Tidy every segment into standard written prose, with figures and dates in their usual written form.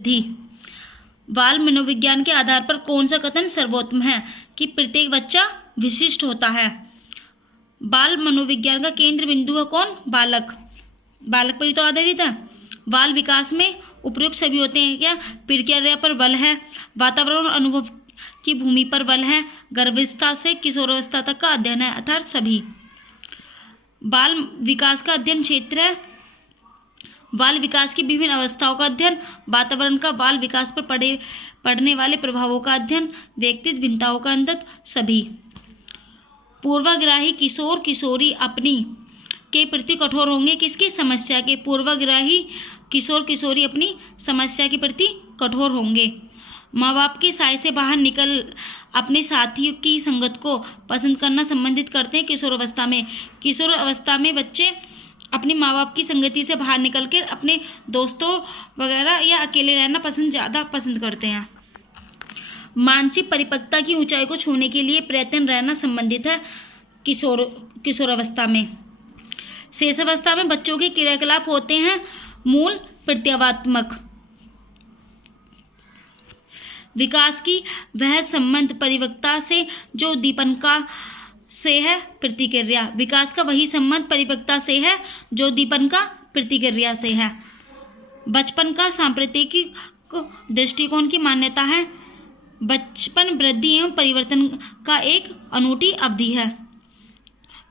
धी बाल मनोविज्ञान के आधार पर कौन सा कथन सर्वोत्तम है कि प्रत्येक बच्चा विशिष्ट होता है। बाल मनोविज्ञान का केंद्र बिंदु है कौन? बालक। बालक पर ही तो आधारित है। बाल विकास में उपयुक्त सभी होते हैं क्या? प्रक्रिया पर बल है, वातावरण और अनुभव की भूमि पर बल है, गर्भावस्था से किशोरावस्था तक का अध्ययन है, अर्थात सभी। बाल विकास का अध्ययन क्षेत्र है बाल विकास की विभिन्न अवस्थाओं का अध्ययन, वातावरण का बाल विकास पर पड़ने वाले प्रभावों का अध्ययन, व्यक्तित्व भिन्नताओं का अध्ययन, सभी। पूर्वाग्रही किशोर किशोरी अपनी के प्रति कठोर होंगे किसकी? समस्या के। पूर्वाग्रही किशोर किशोरी अपनी समस्या के प्रति कठोर होंगे। माँ बाप के साय से बाहर निकल अपने साथियों की संगत को पसंद करना संबंधित करते हैं किशोर अवस्था में। किशोर अवस्था में बच्चे अपने माँ बाप की संगति से बाहर निकल कर अपने दोस्तों वगैरह या अकेले रहना ज़्यादा पसंद करते हैं। मानसिक परिपक्वता की ऊंचाई को छूने के लिए प्रयत्न रहना संबंधित है किशोर अवस्था में। शेष अवस्था में बच्चों के क्रियाकलाप होते हैं मूल प्रत्यात्मक। विकास की वह संबंध परिपक्वता से जो दीपनका से है प्रतिक्रिया। विकास का वही संबंध परिपक्वता से है जो दीपन का प्रतिक्रिया से है। बचपन का सांप्रदायिक दृष्टिकोण की मान्यता है। बचपन वृद्धि एवं परिवर्तन का एक अनूठी अवधि है।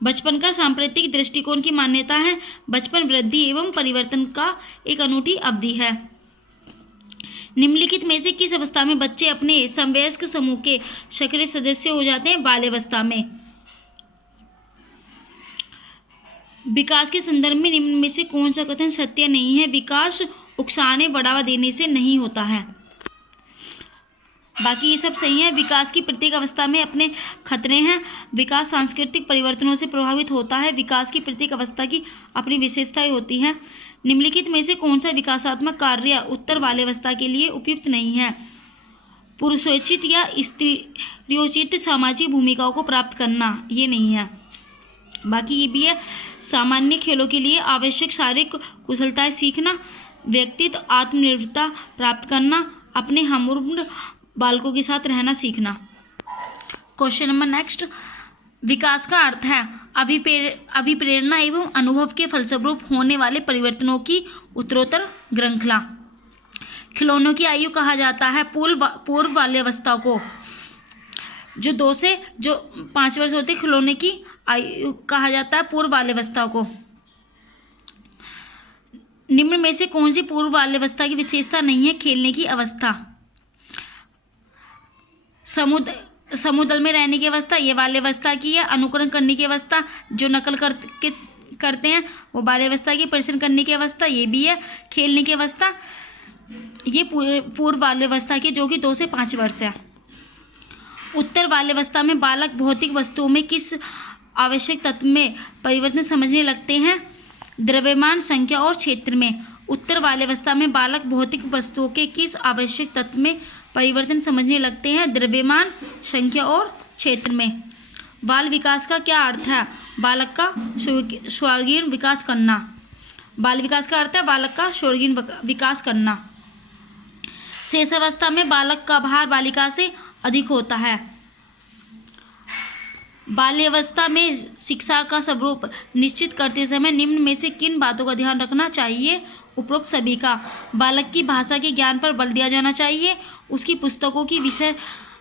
बचपन का सांप्रदायिक दृष्टिकोण की मान्यता है। बचपन वृद्धि एवं परिवर्तन का एक अनूठी अवधि है। निम्नलिखित में से किस अवस्था में बच्चे अपने समवयस्क समूह के सक्रिय सदस्य हो जाते हैं? बाल्यावस्था में। विकास के संदर्भ में निम्न में से कौन सा कथन सत्य नहीं है? विकास उकसाने बढ़ावा देने से नहीं होता है। बाकी ये सब सही है। विकास की प्रत्येक अवस्था में अपने खतरे हैं। विकास सांस्कृतिक परिवर्तनों से प्रभावित होता है। विकास की प्रत्येक अवस्था की अपनी विशेषताएं होती हैं। निम्नलिखित में से कौन सा विकासात्मक कार्य उत्तर बाल्यावस्था के लिए उपयुक्त नहीं है? पुरुषोचित या स्त्रियोचित सामाजिक भूमिकाओं को प्राप्त करना, ये नहीं है। बाकी ये भी है। सामान्य खेलों के लिए आवश्यक शारीरिक कुशलताएं सीखना, व्यक्तित्व आत्मनिर्भरता प्राप्त करना, अपने हमउम्र बालकों के साथ रहना सीखना। Question number next. विकास का अर्थ है अभिप्रेरणा एवं अनुभव के फलस्वरूप होने वाले परिवर्तनों की उत्तरोत्तर श्रृंखला। खिलौनों की आयु कहा जाता है पूर्व बाल्यावस्था को। जो 2 से 5 वर्ष होते खिलौने की आयु कहा जाता है पूर्व बाल्यावस्था को। निम्न में से कौन सी पूर्व बाल्यावस्था की विशेषता नहीं है? खेलने की अवस्था, समुदल में रहने की अवस्था, ये बाल्यावस्था की है। अनुकरण करने की अवस्था, जो नकल करते हैं वो बाल्यावस्था की। परिश्रम करने की अवस्था, ये भी है। खेलने की अवस्था, ये पूर्व बाल्यावस्था की, जो कि 2 से 5 वर्ष है। उत्तर बाल्यावस्था में बालक भौतिक वस्तुओं में किस आवश्यक तत्व में परिवर्तन समझने लगते हैं? द्रव्यमान, संख्या और क्षेत्र में। उत्तर बाल्यावस्था में बालक भौतिक वस्तुओं के किस आवश्यक तत्व में परिवर्तन समझने लगते हैं? द्रव्यमान, संख्या और क्षेत्र में। बाल विकास का क्या अर्थ है? बालक का सर्वांगीण विकास करना। बाल विकास का अर्थ है बालक का सर्वांगीण विकास करना। शेष अवस्था में बालक का भार बालिका से अधिक होता है। बाल्यावस्था में शिक्षा का स्वरूप निश्चित करते समय निम्न में से किन बातों का ध्यान रखना चाहिए? उपरोक्त सभी का। बालक की भाषा के ज्ञान पर बल दिया जाना चाहिए। उसकी पुस्तकों की विषय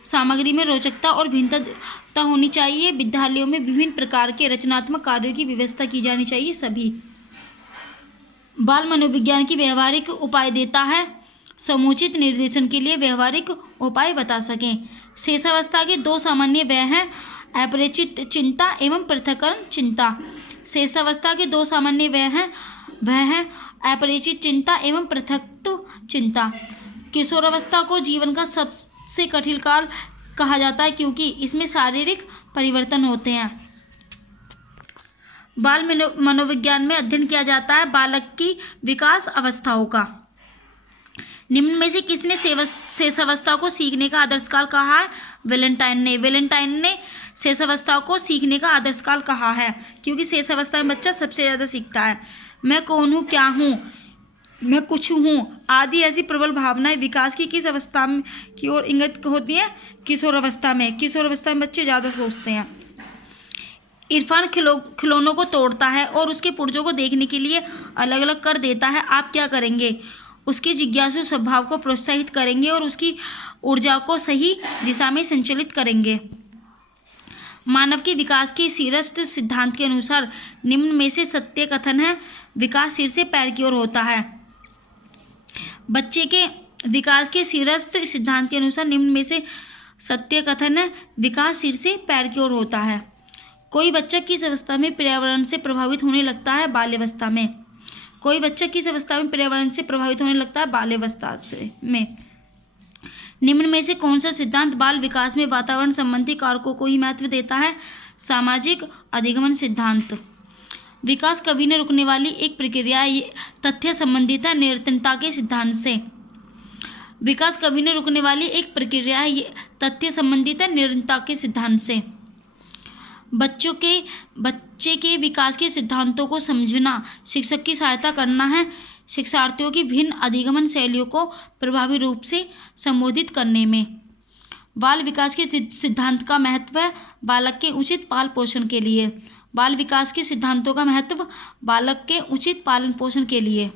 सामग्री में रोचकता और भिन्नता होनी चाहिए। विद्यालयों में विभिन्न प्रकार के रचनात्मक कार्यों की व्यवस्था की जानी चाहिए, सभी। बाल मनोविज्ञान की व्यवहारिक उपाय देता है। समुचित निर्देशन के लिए व्यवहारिक उपाय बता सकें। शेषावस्था के 2 सामान्य व्यय हैं, अपरिचित चिंता एवं पृथक्करण चिंता। शेषावस्था के 2 सामान्य व्यय हैं, वह है अपरिचित चिंता एवं पृथक्त्व चिंता। किशोरावस्था को जीवन का सबसे कठिन काल कहा जाता है क्योंकि इसमें शारीरिक परिवर्तन होते हैं। बाल मनोविज्ञान में अध्ययन किया जाता है बालक की विकास अवस्थाओं का। निम्न में से किसने शेषावस्था को सीखने का आदर्श काल कहा है? वेलेंटाइन ने शेषावस्था को सीखने का आदर्श काल कहा है क्योंकि शेषावस्था में बच्चा सबसे ज़्यादा सीखता है। मैं कौन हूँ, क्या हूँ, मैं कुछ हूँ आदि ऐसी प्रबल भावनाएं विकास की किस अवस्था में की ओर इंगित होती हैं? किशोर अवस्था में। किशोर अवस्था में बच्चे ज़्यादा सोचते हैं। इरफान खिलौनों को तोड़ता है और उसके पुर्जों को देखने के लिए अलग अलग कर देता है। आप क्या करेंगे? उसके जिज्ञासु स्वभाव को प्रोत्साहित करेंगे और उसकी ऊर्जा को सही दिशा में संचालित करेंगे। मानव के विकास के शीर्षस्थ सिद्धांत के अनुसार निम्न में से सत्य कथन है। विकास सिर से पैर की ओर होता है। बच्चे के विकास के शीर्षस्थ सिद्धांत के अनुसार निम्न में से सत्य कथन है। विकास सिर से पैर की ओर होता है। कोई बच्चा किस अवस्था में पर्यावरण से प्रभावित होने लगता है? बाल्यावस्था में। कोई बच्चा किस अवस्था में पर्यावरण से प्रभावित होने लगता है? बाल्यावस्था में। निम्न में से कौन सा सिद्धांत बाल विकास में वातावरण संबंधी कारकों को ही महत्व देता है? सामाजिक अधिगमन सिद्धांत। विकास कभी न रुकने वाली एक प्रक्रिया तथ्य संबंधित है निरंतरता के सिद्धांत से। विकास कभी न रुकने वाली एक प्रक्रिया तथ्य संबंधित है निरंतरता के सिद्धांत से। बच्चे के विकास के सिद्धांतों को समझना शिक्षक की सहायता करना है शिक्षार्थियों की भिन्न अधिगमन शैलियों को प्रभावी रूप से संबोधित करने में। बाल विकास के सिद्धांत का महत्व है बालक के उचित पाल पोषण के लिए। बाल विकास के सिद्धांतों का महत्व बालक के उचित पालन पोषण के लिए।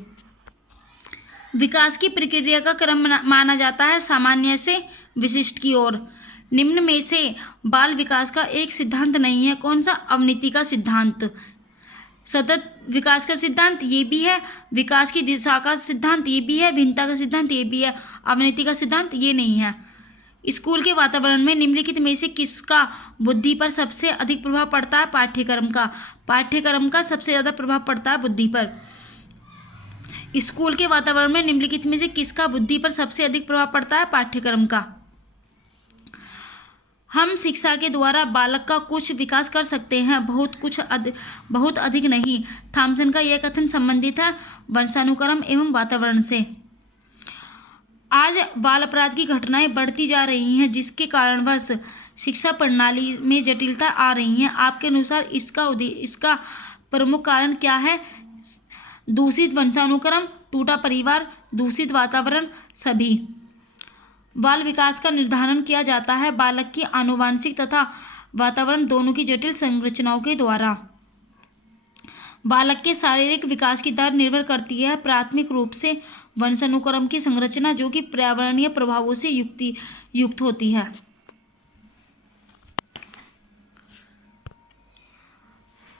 विकास की प्रक्रिया का क्रम माना जाता है सामान्य से विशिष्ट की ओर। निम्न में से बाल विकास का एक सिद्धांत नहीं है। कौन सा? अवनति का सिद्धांत। सतत विकास का सिद्धांत ये भी है। विकास की दिशा का सिद्धांत ये भी है। भिन्नता का सिद्धांत ये भी है। अवनति का सिद्धांत ये नहीं है। स्कूल के वातावरण में निम्नलिखित में से किसका बुद्धि पर सबसे अधिक प्रभाव पड़ता है? पाठ्यक्रम का। पाठ्यक्रम का सबसे ज़्यादा प्रभाव पड़ता है बुद्धि पर। स्कूल के वातावरण में निम्नलिखित में से किसका बुद्धि पर सबसे अधिक प्रभाव पड़ता है? पाठ्यक्रम का। हम शिक्षा के द्वारा बालक का कुछ विकास कर सकते हैं, बहुत अधिक नहीं। थॉमसन का यह कथन संबंधित है वंशानुक्रम एवं वातावरण से। आज बाल अपराध की घटनाएं बढ़ती जा रही हैं जिसके कारणवश शिक्षा प्रणाली में जटिलता आ रही है। आपके अनुसार इसका प्रमुख कारण क्या है? दूषित वंशानुक्रम, टूटा परिवार, दूषित वातावरण, सभी। बाल विकास का निर्धारण किया जाता है बालक की आनुवांशिक तथा वातावरण दोनों की जटिल संरचनाओं के द्वारा। बालक के शारीरिक विकास की दर निर्भर करती है प्राथमिक रूप से वंशानुक्रम की संरचना जो कि पर्यावरणीय प्रभावों से युक्त होती है।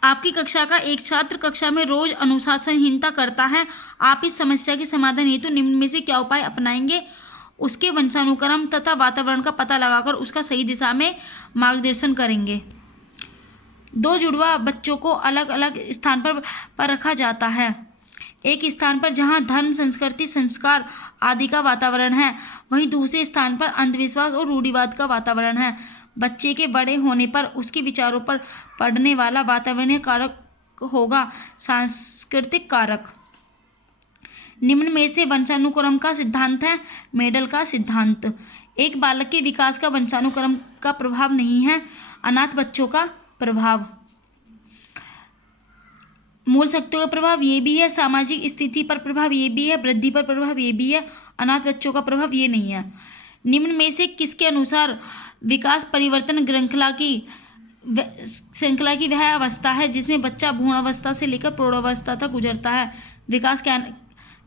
आपकी कक्षा का एक छात्र कक्षा में रोज अनुशासनहीनता करता है। आप इस समस्या के समाधान हेतु निम्न में से क्या उपाय अपनाएंगे? उसके वंशानुक्रम तथा वातावरण का पता लगाकर उसका सही दिशा में मार्गदर्शन करेंगे। दो जुड़वा बच्चों को अलग अलग स्थान पर रखा जाता है। एक स्थान पर जहां धर्म, संस्कृति, संस्कार आदि का वातावरण है, वहीं दूसरे स्थान पर अंधविश्वास और रूढ़िवाद का वातावरण है। बच्चे के बड़े होने पर उसके विचारों पर पड़ने वाला वातावरणीय कारक होगा सांस्कृतिक कारक। निम्न में से वंशानुक्रम का सिद्धांत है मेडल का सिद्धांत। एक बालक के विकास का वंशानुक्रम का प्रभाव नहीं है, अनाथ बच्चों का प्रभाव। मूल शक्तियों का प्रभाव ये भी है, सामाजिक स्थिति पर प्रभाव ये भी है, वृद्धि पर प्रभाव ये भी है, अनाथ बच्चों का प्रभाव ये नहीं है। निम्न में से किसके अनुसार विकास परिवर्तन श्रृंखला की वह अवस्था है जिसमें बच्चा भ्रूण अवस्था से लेकर प्रौढ़ावस्था तक गुजरता है? विकास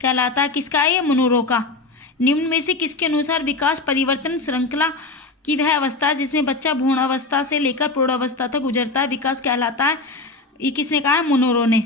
कहलाता है किसका? ये मुनरो का। निम्न में से किसके अनुसार विकास परिवर्तन श्रृंखला की वह अवस्था है जिसमें बच्चा भ्रूण अवस्था से लेकर प्रौढ़ावस्था तक गुजरता है? विकास कहलाता है, ये किसने कहा है? मुनरो ने।